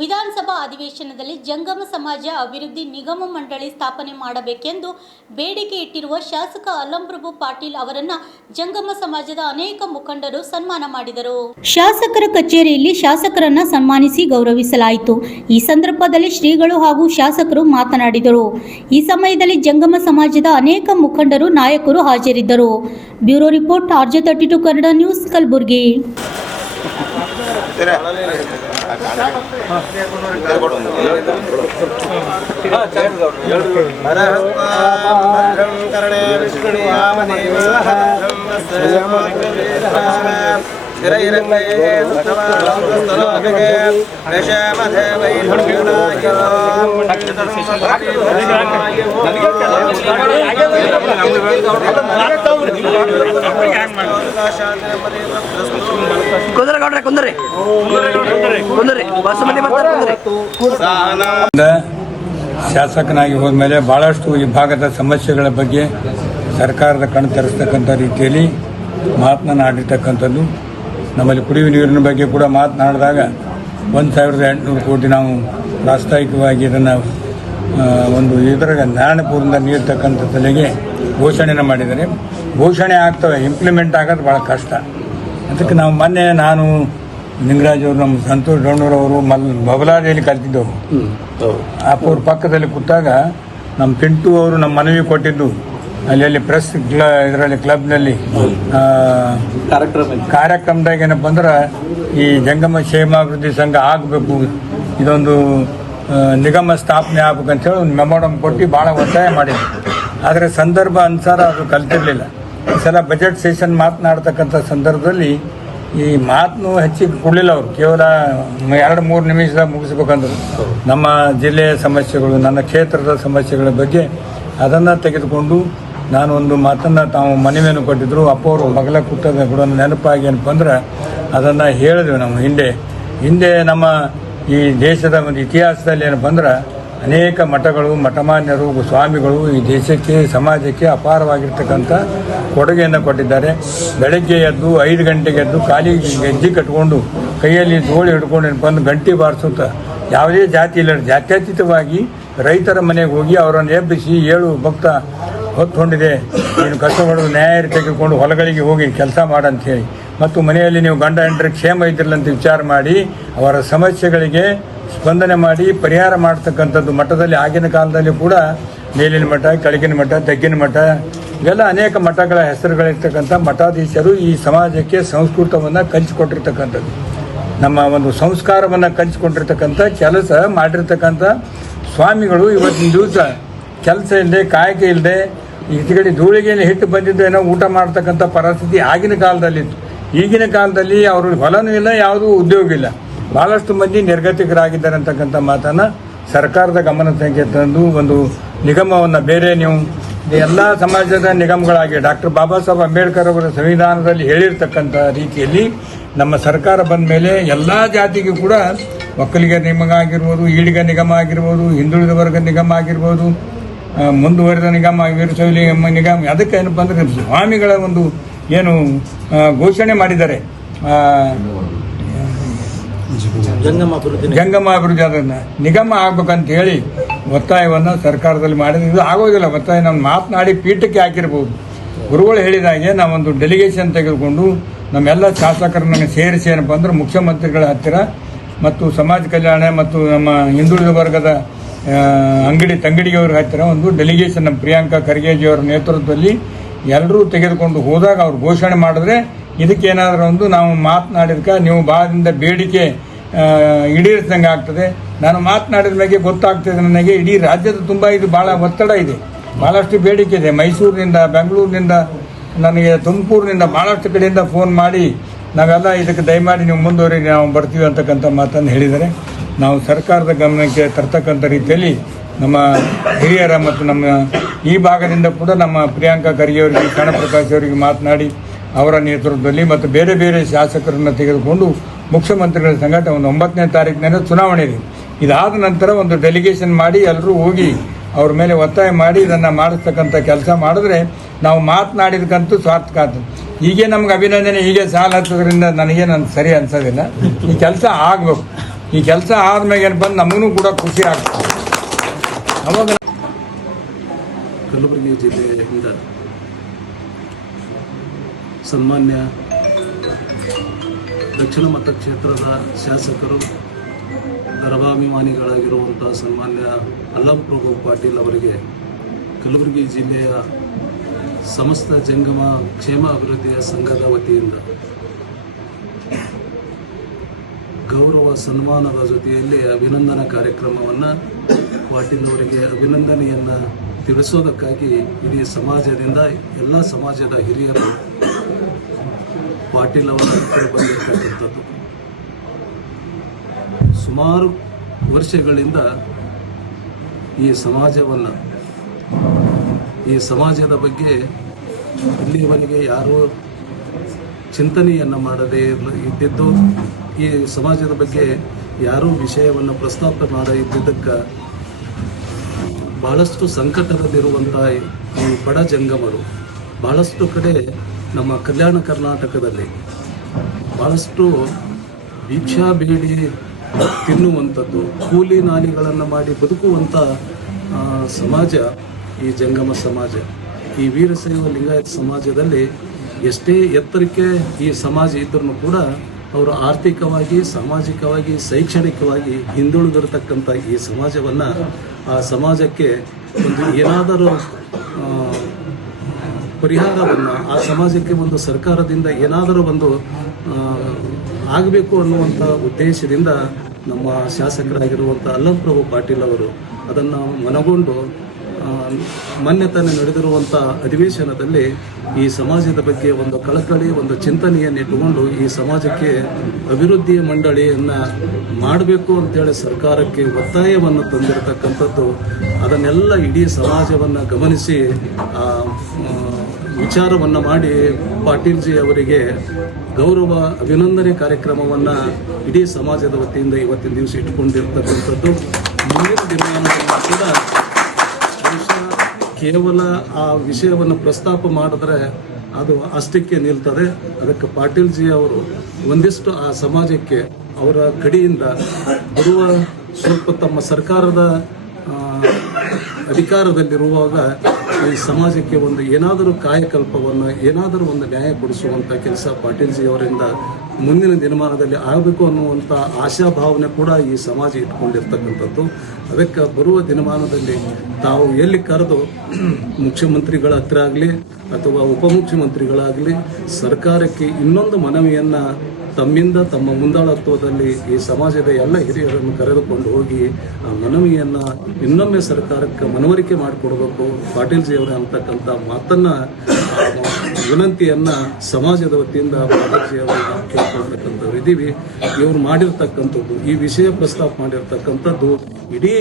ವಿಧಾನಸಭಾ ಅಧಿವೇಶನದಲ್ಲಿ ಜಂಗಮ ಸಮಾಜ ಅಭಿವೃದ್ಧಿ ನಿಗಮ ಮಂಡಳಿ ಸ್ಥಾಪನೆ ಮಾಡಬೇಕೆಂದು ಬೇಡಿಕೆ ಇಟ್ಟಿರುವ ಶಾಸಕ ಅಲ್ಲಂಪ್ರಭು ಪಾಟೀಲ್ ಅವರನ್ನು ಜಂಗಮ ಸಮಾಜದ ಅನೇಕ ಮುಖಂಡರು ಸನ್ಮಾನ ಮಾಡಿದರು. ಶಾಸಕರ ಕಚೇರಿಯಲ್ಲಿ ಶಾಸಕರನ್ನು ಸನ್ಮಾನಿಸಿ ಗೌರವಿಸಲಾಯಿತು. ಈ ಸಂದರ್ಭದಲ್ಲಿ ಶ್ರೀಗಳು ಹಾಗೂ ಶಾಸಕರು ಮಾತನಾಡಿದರು. ಈ ಸಮಯದಲ್ಲಿ ಜಂಗಮ ಸಮಾಜದ ಅನೇಕ ಮುಖಂಡರು, ನಾಯಕರು ಹಾಜರಿದ್ದರು. Bureau report RJ32 Kannada news, Kalaburagi. ಶಾಸಕನಾಗಿ ಹೋದ್ಮೇಲೆ ಬಹಳಷ್ಟು ಈ ಭಾಗದ ಸಮಸ್ಯೆಗಳ ಬಗ್ಗೆ ಸರ್ಕಾರದ ಕಣ್ಣು ತರಿಸ್ತಕ್ಕಂಥ ರೀತಿಯಲ್ಲಿ ಮಾತನಾಡಿರ್ತಕ್ಕಂಥದ್ದು. ನಮ್ಮಲ್ಲಿ ಕುಡಿಯುವ ನೀರಿನ ಬಗ್ಗೆ ಕೂಡ ಮಾತನಾಡಿದಾಗ 1,800 ಕೋಟಿ ನಾವು ಪ್ರಾಸ್ತಾವಿಕವಾಗಿ ಇದನ್ನು ಒಂದು ನಾರಾಯಣಪುರದಿಂದ ನೀಡ್ತಕ್ಕಂಥ ತಲೆಗೆ ಘೋಷಣೆಯನ್ನು ಮಾಡಿದ್ದಾರೆ. ಘೋಷಣೆ ಆಗ್ತವೆ, ಇಂಪ್ಲಿಮೆಂಟ್ ಆಗೋದು ಭಾಳ ಕಷ್ಟ. ಅದಕ್ಕೆ ನಾವು ಮೊನ್ನೆ ನಾನು ನಿಂಗರಾಜ್ ಅವರು, ನಮ್ಮ ಸಂತೋಷ್ ಡೋಣೂರವರು ಬಬಲಾದಿಯಲ್ಲಿ ಕಲ್ತಿದ್ದವರು. ಅವ್ರ ಪಕ್ಕದಲ್ಲಿ ಕೂತಾಗ ನಮ್ಮ ಪಿಂಟು ಅವರು ನಮ್ಮ ಮನವಿ ಕೊಟ್ಟಿದ್ದು ಅಲ್ಲಿ ಪ್ರೆಸ್ ಇದರಲ್ಲಿ ಕ್ಲಬ್ನಲ್ಲಿ ಕಾರ್ಯಕ್ರಮದಾಗ ಏನಪ್ಪ ಅಂದ್ರೆ ಈ ಜಂಗಮ ಕ್ಷೇಮಾಭಿವೃದ್ಧಿ ಸಂಘ ಆಗಬೇಕು, ಇದೊಂದು ನಿಗಮ ಸ್ಥಾಪನೆ ಆಗ್ಬೇಕಂತೇಳಿ ಒಂದು ಮೆಮೋರಂ ಕೊಟ್ಟು ಭಾಳ ಒತ್ತಾಯ ಮಾಡಿದ್ರು. ಆದರೆ ಸಂದರ್ಭ ಅನುಸಾರ ಅದು ಕಲ್ತಿರ್ಲಿಲ್ಲ. ಈ ಸಲ ಬಜೆಟ್ ಸೆಷನ್ ಮಾತನಾಡ್ತಕ್ಕಂಥ ಸಂದರ್ಭದಲ್ಲಿ ಈ ಮಾತನ್ನು ಹೆಚ್ಚಿಗೆ ಕೊಡಲಿಲ್ಲ. ಅವರು ಕೇವಲ 2-3 ನಿಮಿಷದಾಗ ಮುಗಿಸ್ಬೇಕಂದ್ರು. ನಮ್ಮ ಜಿಲ್ಲೆಯ ಸಮಸ್ಯೆಗಳು, ನನ್ನ ಕ್ಷೇತ್ರದ ಸಮಸ್ಯೆಗಳ ಬಗ್ಗೆ ಅದನ್ನು ತೆಗೆದುಕೊಂಡು ನಾನು ಒಂದು ಮಾತನ್ನು ತಾವು ಮನವಿಯನ್ನು ಕೊಟ್ಟಿದ್ರು. ಅವರು ಮಗಳ ಕೂತದ ಕೂಡ ನೆನಪಾಗಿ ಏನಪ್ಪ ಅಂದ್ರೆ ಅದನ್ನು ಹೇಳಿದ್ವಿ. ನಾವು ಹಿಂದೆ ನಮ್ಮ ಈ ದೇಶದ ಒಂದು ಇತಿಹಾಸದಲ್ಲಿ ಏನಪ್ಪ ಅಂದ್ರೆ ಅನೇಕ ಮಠಗಳು, ಮಠಮಾನ್ಯರು, ಸ್ವಾಮಿಗಳು ಈ ದೇಶಕ್ಕೆ, ಸಮಾಜಕ್ಕೆ ಅಪಾರವಾಗಿರ್ತಕ್ಕಂಥ ಕೊಡುಗೆಯನ್ನು ಕೊಟ್ಟಿದ್ದಾರೆ. ಬೆಳಗ್ಗೆ ಎದ್ದು 5 ಗಂಟೆಗೆ ಎದ್ದು ಕಾಲಿಗೆ ಗೆಜ್ಜೆ ಕಟ್ಕೊಂಡು ಕೈಯಲ್ಲಿ ಜೋಳಿ ಹಿಡ್ಕೊಂಡು ಏನಪ್ಪ ಅಂದ್ರೆ ಗಂಟೆ ಬಾರಿಸುತ್ತಾ ಯಾವುದೇ ಜಾತಿ ಇಲ್ಲ, ಜಾತ್ಯತೀತವಾಗಿ ರೈತರ ಮನೆಗೆ ಹೋಗಿ ಅವರನ್ನು ಎಬ್ಬಿಸಿ 7 ಭಕ್ತ ಹೊತ್ತುಕೊಂಡಿದೆ, ನೀನು ಕಷ್ಟ ಹೊಡೆದು ನ್ಯಾಯ ತೆಗೆದುಕೊಂಡು ಹೊಲಗಳಿಗೆ ಹೋಗಿ ಕೆಲಸ ಮಾಡಂಥೇಳಿ, ಮತ್ತು ಮನೆಯಲ್ಲಿ ನೀವು ಗಂಡ ಹೆಂಡರ ಕ್ಷೇಮ ಇದ್ದಿರಲ್ಲ ಅಂತ ವಿಚಾರ ಮಾಡಿ ಅವರ ಸಮಸ್ಯೆಗಳಿಗೆ ಸ್ಪಂದನೆ ಮಾಡಿ ಪರಿಹಾರ ಮಾಡ್ತಕ್ಕಂಥದ್ದು. ಮಠದಲ್ಲಿ ಆಗಿನ ಕಾಲದಲ್ಲಿ ಕೂಡ ಮೇಲಿನ ಮಠ, ಕೆಳಗಿನ ಮಠ, ತಗ್ಗಿನ ಮಠ, ಇವೆಲ್ಲ ಅನೇಕ ಮಠಗಳ ಹೆಸರುಗಳಿರ್ತಕ್ಕಂಥ ಮಠಾಧೀಶರು ಈ ಸಮಾಜಕ್ಕೆ ಸಂಸ್ಕೃತವನ್ನು ಕಲಿಸಿಕೊಟ್ಟಿರ್ತಕ್ಕಂಥದ್ದು, ನಮ್ಮ ಒಂದು ಸಂಸ್ಕಾರವನ್ನು ಕಲಿಸಿಕೊಂಡಿರ್ತಕ್ಕಂಥ ಕೆಲಸ ಮಾಡಿರ್ತಕ್ಕಂಥ ಸ್ವಾಮಿಗಳು ಇವತ್ತಿನ ದಿವಸ ಕೆಲಸ ಇಲ್ಲದೆ, ಕಾಯಕ ಇಲ್ಲದೆ, ಈಚೆಗಡೆ ಧೂಳಿಗೆಯಲ್ಲಿ ಹಿಟ್ಟು ಬಂದಿದ್ದು ಏನೋ ಊಟ ಮಾಡ್ತಕ್ಕಂಥ ಪರಿಸ್ಥಿತಿ ಆಗಿನ ಕಾಲದಲ್ಲಿತ್ತು. ಈಗಿನ ಕಾಲದಲ್ಲಿ ಅವರು ಹೊಲನೂ ಇಲ್ಲ, ಯಾವುದೂ ಉದ್ಯೋಗ ಇಲ್ಲ, ಭಾಳಷ್ಟು ಮಂದಿ ನಿರ್ಗತಿಕರಾಗಿದ್ದಾರೆ ಅಂತಕ್ಕಂಥ ಮಾತನ್ನು ಸರ್ಕಾರದ ಗಮನಕ್ಕೆ ತಂದು ಒಂದು ನಿಗಮವನ್ನು ಬೇರೆ ನೀವು ಎಲ್ಲ ಸಮಾಜದ ನಿಗಮಗಳಾಗಿ ಡಾಕ್ಟರ್ ಬಾಬಾ ಸಾಹೇಬ್ ಅಂಬೇಡ್ಕರ್ ಅವರ ಸಂವಿಧಾನದಲ್ಲಿ ಹೇಳಿರ್ತಕ್ಕಂಥ ರೀತಿಯಲ್ಲಿ ನಮ್ಮ ಸರ್ಕಾರ ಬಂದ ಮೇಲೆ ಎಲ್ಲ ಜಾತಿಗೂ ಕೂಡ ಒಕ್ಕಲಿಗ ನಿಗಮ ಆಗಿರ್ಬೋದು, ಈಡಿಗ ನಿಗಮ ಆಗಿರ್ಬೋದು, ಹಿಂದುಳಿದ ವರ್ಗ ನಿಗಮ ಆಗಿರ್ಬೋದು, ಮುಂದುವರೆದ ನಿಗಮ, ವೀರಶೈವ ನಿಗಮ, ಅದಕ್ಕೆ ಏನಪ್ಪ ಅಂದರೆ ಸ್ವಾಮಿಗಳ ಒಂದು ಏನು ಘೋಷಣೆ ಮಾಡಿದ್ದಾರೆ, ಜಂಗಮ ಅಭಿವೃದ್ಧಿ ಅದನ್ನು ನಿಗಮ ಆಗ್ಬೇಕಂತ ಹೇಳಿ ಒತ್ತಾಯವನ್ನು ಸರ್ಕಾರದಲ್ಲಿ ಮಾಡಿದ್ರೆ ಇದು ಆಗೋದಿಲ್ಲ. ಒತ್ತಾಯ ನಮ್ಮ ಮಾತನಾಡಿ ಪೀಠಕ್ಕೆ ಹಾಕಿರ್ಬೋದು. ಗುರುಗಳು ಹೇಳಿದಾಗೆ ನಾವೊಂದು ಡೆಲಿಗೇಷನ್ ತೆಗೆದುಕೊಂಡು ನಮ್ಮೆಲ್ಲ ಶಾಸಕರನ್ನು ಸೇರಿಸಿ ಏನಪ್ಪ ಅಂದ್ರೆ ಮುಖ್ಯಮಂತ್ರಿಗಳ ಹತ್ತಿರ ಮತ್ತು ಸಮಾಜ ಕಲ್ಯಾಣ ಮತ್ತು ನಮ್ಮ ಹಿಂದುಳಿದ ವರ್ಗದ ತಂಗಡಿಯವರ ಹತ್ತಿರ ಒಂದು ಡೆಲಿಗೇಷನ್ ನಮ್ಮ ಪ್ರಿಯಾಂಕಾ ಖರ್ಗೆಜಿಯವರ ನೇತೃತ್ವದಲ್ಲಿ ಎಲ್ಲರೂ ತೆಗೆದುಕೊಂಡು ಹೋದಾಗ ಅವ್ರು ಘೋಷಣೆ ಮಾಡಿದ್ರೆ ಇದಕ್ಕೇನಾದರೂ ಒಂದು ನಾವು ಮಾತನಾಡಿದಕ್ಕೆ ನೀವು ಭಾಗದಿಂದ ಬೇಡಿಕೆ ಈಡೇರಿಸಿದಂಗೆ ಆಗ್ತದೆ. ನಾನು ಮಾತನಾಡಿದ ಮೇಲೆ ಗೊತ್ತಾಗ್ತದೆ ನನಗೆ ಇಡೀ ರಾಜ್ಯದ ತುಂಬ ಇದು ಭಾಳ ಒತ್ತಡ ಇದೆ, ಭಾಳಷ್ಟು ಬೇಡಿಕೆ ಇದೆ. ಮೈಸೂರಿನಿಂದ, ಬೆಂಗಳೂರಿನಿಂದ, ನನಗೆ ತುಮಕೂರಿನಿಂದ ಭಾಳಷ್ಟು ಕಡೆಯಿಂದ ಫೋನ್ ಮಾಡಿ ನಾವೆಲ್ಲ ಇದಕ್ಕೆ ದಯಮಾಡಿ ನೀವು ಮುಂದುವರಿ, ನಾವು ಬರ್ತೀವಿ ಅಂತಕ್ಕಂಥ ಮಾತನ್ನು ಹೇಳಿದ್ದಾರೆ. ನಾವು ಸರ್ಕಾರದ ಗಮನಕ್ಕೆ ತರ್ತಕ್ಕಂಥ ರೀತಿಯಲ್ಲಿ ನಮ್ಮ ಹಿರಿಯರ ಮತ್ತು ನಮ್ಮ ಈ ಭಾಗದಿಂದ ಕೂಡ ನಮ್ಮ ಪ್ರಿಯಾಂಕಾ ಖರ್ಗೆ ಅವರಿಗೆ, ಕಣಪ್ರಕಾಶ್ ಅವರಿಗೆ ಮಾತನಾಡಿ ಅವರ ನೇತೃತ್ವದಲ್ಲಿ ಮತ್ತು ಬೇರೆ ಬೇರೆ ಶಾಸಕರನ್ನು ತೆಗೆದುಕೊಂಡು ಮುಖ್ಯಮಂತ್ರಿಗಳ ಸಂಘಟ ಒಂದು 9ನೇ ತಾರೀಕಿನ ಚುನಾವಣೆ ಇದೆ. ಇದಾದ ನಂತರ ಒಂದು ಡೆಲಿಗೇಷನ್ ಮಾಡಿ ಎಲ್ಲರೂ ಹೋಗಿ ಅವ್ರ ಮೇಲೆ ಒತ್ತಾಯ ಮಾಡಿ ಇದನ್ನು ಮಾಡಿಸ್ತಕ್ಕಂಥ ಕೆಲಸ ಮಾಡಿದ್ರೆ ನಾವು ಮಾತನಾಡಿದಕ್ಕಂತೂ ಸಾರ್ಥಕ ಆಗ್ತದೆ. ಹೀಗೆ ನಮ್ಗೆ ಅಭಿನಂದನೆ ಹೀಗೆ ಸಾಲ ಹಚ್ಚೋದ್ರಿಂದ ನನಗೇನು ಸರಿ ಅನ್ಸೋದಿಲ್ಲ. ಈ ಕೆಲಸ ಆಗಬೇಕು. ಈ ಕೆಲಸ ಆದ್ಮೇಲೆ ಏನು ಬಂದು ನಮಗೂ ಕೂಡ ಖುಷಿ ಆಗ್ತದೆ. ಅವಾಗ ಕಲಬುರಗಿ ಜಿಲ್ಲೆಯಿಂದ ಸನ್ಮಾನ್ಯ ದಕ್ಷಿಣ ಮತಕ್ಷೇತ್ರದ ಶಾಸಕರು ಧರ್ಮಾಭಿಮಾನಿಗಳಾಗಿರುವಂಥ ಸನ್ಮಾನ್ಯ ಅಲ್ಲಂಪ್ರಭು ಪಾಟೀಲ್ ಅವರಿಗೆ ಕಲಬುರಗಿ ಜಿಲ್ಲೆಯ ಸಮಸ್ತ ಜಂಗಮ ಕ್ಷೇಮ ಅಭಿವೃದ್ಧಿಯ ಸಂಘದ ವತಿಯಿಂದ ಗೌರವ ಸನ್ಮಾನದ ಜೊತೆಯಲ್ಲಿ ಅಭಿನಂದನಾ ಕಾರ್ಯಕ್ರಮವನ್ನು ಪಾಟೀಲ್ ಅವರಿಗೆ ಅಭಿನಂದನೆಯನ್ನು ತಿಳಿಸೋದಕ್ಕಾಗಿ ಇಡೀ ಸಮಾಜದಿಂದ ಎಲ್ಲ ಸಮಾಜದ ಹಿರಿಯರು ಪಾಟೀಲ್ ಅವರ ಹತ್ತಿರ ಬಂದಿರತಕ್ಕಂಥದ್ದು. ಸುಮಾರು ವರ್ಷಗಳಿಂದ ಈ ಸಮಾಜದ ಬಗ್ಗೆ ಇಲ್ಲಿವರೆಗೆ ಯಾರೂ ಚಿಂತನೆಯನ್ನು ಮಾಡದೇ ಇದ್ದಿದ್ದು, ಈ ಸಮಾಜದ ಬಗ್ಗೆ ಯಾರೂ ವಿಷಯವನ್ನು ಪ್ರಸ್ತಾಪ ಮಾಡದೇ ಇದ್ದಿದ್ದಕ್ಕೆ ಬಹಳಷ್ಟು ಸಂಕಟದಲ್ಲಿರುವಂಥ ಈ ಬಡ ಜಂಗಮರು ಬಹಳಷ್ಟು ಕಡೆ ನಮ್ಮ ಕಲ್ಯಾಣ ಕರ್ನಾಟಕದಲ್ಲಿ ಬಹಳಷ್ಟು ಭಿಕ್ಷಾ ಬೇಡಿ ತಿನ್ನುವಂಥದ್ದು, ಕೂಲಿ ನಾಲಿಗಳನ್ನು ಮಾಡಿ ಬದುಕುವಂಥ ಸಮಾಜ ಈ ಜಂಗಮ ಸಮಾಜ. ಈ ವೀರಶೈವ ಲಿಂಗಾಯತ ಸಮಾಜದಲ್ಲಿ ಎಷ್ಟೇ ಎತ್ತರಕ್ಕೆ ಈ ಸಮಾಜ ಇದ್ರೂ ಕೂಡ ಅವರು ಆರ್ಥಿಕವಾಗಿ, ಸಾಮಾಜಿಕವಾಗಿ, ಶೈಕ್ಷಣಿಕವಾಗಿ ಹಿಂದುಳಿದಿರತಕ್ಕಂಥ ಈ ಸಮಾಜವನ್ನು, ಆ ಸಮಾಜಕ್ಕೆ ಒಂದು ಏನಾದರೂ ಪರಿಹಾರವನ್ನು, ಆ ಸಮಾಜಕ್ಕೆ ಒಂದು ಸರ್ಕಾರದಿಂದ ಏನಾದರೂ ಒಂದು ಆಗಬೇಕು ಅನ್ನುವಂಥ ಉದ್ದೇಶದಿಂದ ನಮ್ಮ ಶಾಸಕರಾಗಿರುವಂಥ ಅಲ್ಲಂಪ್ರಭು ಪಾಟೀಲ್ ಅವರು ಅದನ್ನು ಮನಗೊಂಡು ಮೊನ್ನೆ ತಾನೇ ನಡೆದಿರುವಂಥ ಅಧಿವೇಶನದಲ್ಲಿ ಈ ಸಮಾಜದ ಬಗ್ಗೆ ಒಂದು ಕಳಕಳಿ, ಒಂದು ಚಿಂತನೆಯನ್ನು ಇಟ್ಟುಕೊಂಡು ಈ ಸಮಾಜಕ್ಕೆ ಅಭಿವೃದ್ಧಿಯ ಮಂಡಳಿಯನ್ನು ಮಾಡಬೇಕು ಅಂತೇಳಿ ಸರ್ಕಾರಕ್ಕೆ ಒತ್ತಾಯವನ್ನು ತಂದಿರತಕ್ಕಂಥದ್ದು. ಅದನ್ನೆಲ್ಲ ಇಡೀ ಸಮಾಜವನ್ನು ಗಮನಿಸಿ ವಿಚಾರವನ್ನು ಮಾಡಿ ಪಾಟೀಲ್ಜಿ ಅವರಿಗೆ ಗೌರವ ಅಭಿನಂದನೆ ಕಾರ್ಯಕ್ರಮವನ್ನು ಇಡೀ ಸಮಾಜದ ವತಿಯಿಂದ ಇವತ್ತಿನ ದಿವಸ ಇಟ್ಕೊಂಡಿರ್ತಕ್ಕಂಥದ್ದು. ಮುಂದಿನ ದಿನಮಾನದಲ್ಲಿ ಕೂಡ ಕೇವಲ ಆ ವಿಷಯವನ್ನು ಪ್ರಸ್ತಾಪ ಮಾಡಿದ್ರೆ ಅದು ಅಷ್ಟಕ್ಕೆ ನಿಲ್ತದೆ. ಅದಕ್ಕೆ ಪಾಟೀಲ್ಜಿ ಅವರು ಒಂದಿಷ್ಟು ಆ ಸಮಾಜಕ್ಕೆ ಅವರ ಕಡೆಯಿಂದ ಬರುವ ಸ್ವಲ್ಪ ತಮ್ಮ ಸರ್ಕಾರದ ಅಧಿಕಾರದಲ್ಲಿರುವಾಗ ಈ ಸಮಾಜಕ್ಕೆ ಒಂದು ಏನಾದರೂ ಕಾಯಕಲ್ಪವನ್ನು, ಏನಾದರೂ ಒಂದು ನ್ಯಾಯ ಕೊಡಿಸುವಂಥ ಕೆಲಸ ಪಾಟೀಲ್ಜಿ ಅವರಿಂದ ಮುಂದಿನ ದಿನಮಾನದಲ್ಲಿ ಆಗಬೇಕು ಅನ್ನುವಂಥ ಆಶಾಭಾವನೆ ಕೂಡ ಈ ಸಮಾಜ ಇಟ್ಕೊಂಡಿರ್ತಕ್ಕಂಥದ್ದು. ಅದಕ್ಕೆ ಬರುವ ದಿನಮಾನದಲ್ಲಿ ತಾವು ಎಲ್ಲಿ ಕರೆದು ಮುಖ್ಯಮಂತ್ರಿಗಳ ಹತ್ರ ಆಗಲಿ ಅಥವಾ ಉಪಮುಖ್ಯಮಂತ್ರಿಗಳಾಗಲಿ ಸರ್ಕಾರಕ್ಕೆ ಇನ್ನೊಂದು ಮನವಿಯನ್ನು ತಮ್ಮಿಂದ, ತಮ್ಮ ಮುಂದಾಳತ್ವದಲ್ಲಿ ಈ ಸಮಾಜದ ಎಲ್ಲ ಹಿರಿಯರನ್ನು ಕರೆದುಕೊಂಡು ಹೋಗಿ ಆ ಮನವಿಯನ್ನು ಇನ್ನೊಮ್ಮೆ ಸರ್ಕಾರಕ್ಕೆ ಮನವರಿಕೆ ಮಾಡಿಕೊಡ್ಬೇಕು ಪಾಟೀಲ್ಜಿ ಅವರ ಅಂತಕ್ಕಂಥ ಮಾತನ್ನು, ವಿನಂತಿಯನ್ನು ಸಮಾಜದ ವತಿಯಿಂದ ಪಾಟೀಲ್ಜಿ ಅವರನ್ನು ಕೇಳ್ಕೊಳ್ತಕ್ಕಂಥವ್ರು ಇದ್ದೀವಿ. ಇವರು ಮಾಡಿರ್ತಕ್ಕಂಥದ್ದು, ಈ ವಿಷಯ ಪ್ರಸ್ತಾಪ ಮಾಡಿರ್ತಕ್ಕಂಥದ್ದು ಇಡೀ